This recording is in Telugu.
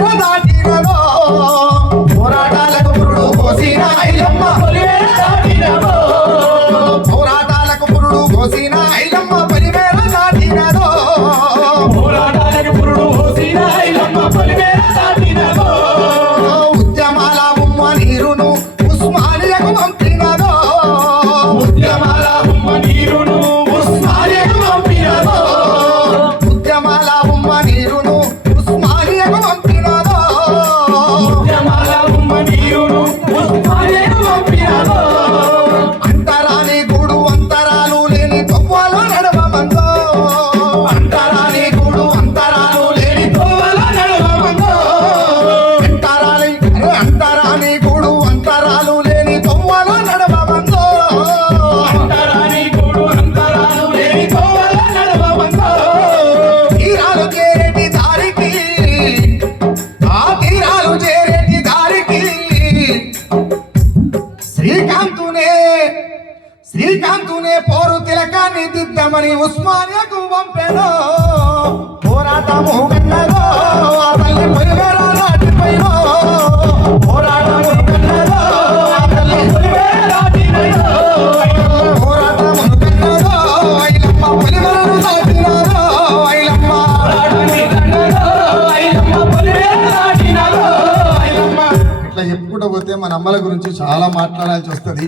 పొలిమేర దాటినదో పోరాటాలకు పురుడు పోసిన ఐలమ్మ పొలిమేర దాటినదో పోరాటాలకు పురుడు పోసిన ఐలమ్మ పొలిమేర దాటినదో పోరాటాలకు పురుడు పోసిన ఐలమ్మ పొలిమేర దాటినదో ఉద్యమాల ఉమ్మ నీరును ఉస్మానియాకు పంపినదో ఉద్యమాల ఉమ్మ నీరును ఉస్మానియాకు పంపినదో ఉద్యమాల ఉమ్మ నీరును ఉస్మానియాకు పంపినదో ఉద్యమాల ఉమ్మ నీరును ఉస్మానియాకు పంపినదో అంతరాని గూడు అంతరాలు లేని తొవ్వలో నడవమందో అంతరాని గూడు అంతరాలు లేని తోవల నడవమందో అంతరాని గూడు అంతరాలు లేని తొవ్వలో నడవమందో అంతరాని గూడు అంతరాలు లేని తోవల నడవమందో తీరాలు చేరేటి దారికి ఆ తీరాలు చేరేటి దారికి శ్రీకాంతునే పోరు తిలకాన్ని దిద్దమని ఉస్మానియాకు పంపెనో పోరాటము కన్నదో ఆ తల్లి పొలిమేర దాటిపోయినో పోరాటము కన్నదో ఆ తల్లి పొలిమేర దాటినదో పోరాటము కన్నదో ఐలమ్మ పొలిమేర దాటినదో ఐలమ్మ పోరాటాన్ని కన్నదో ఐలమ్మ పొలిమేర దాటినదో ఐలమ్మ ఇట్లా చెప్పుకుంటూ పోతే మన అమ్మల గురించి చాలా మాట్లాడాల్సి వస్తుంది.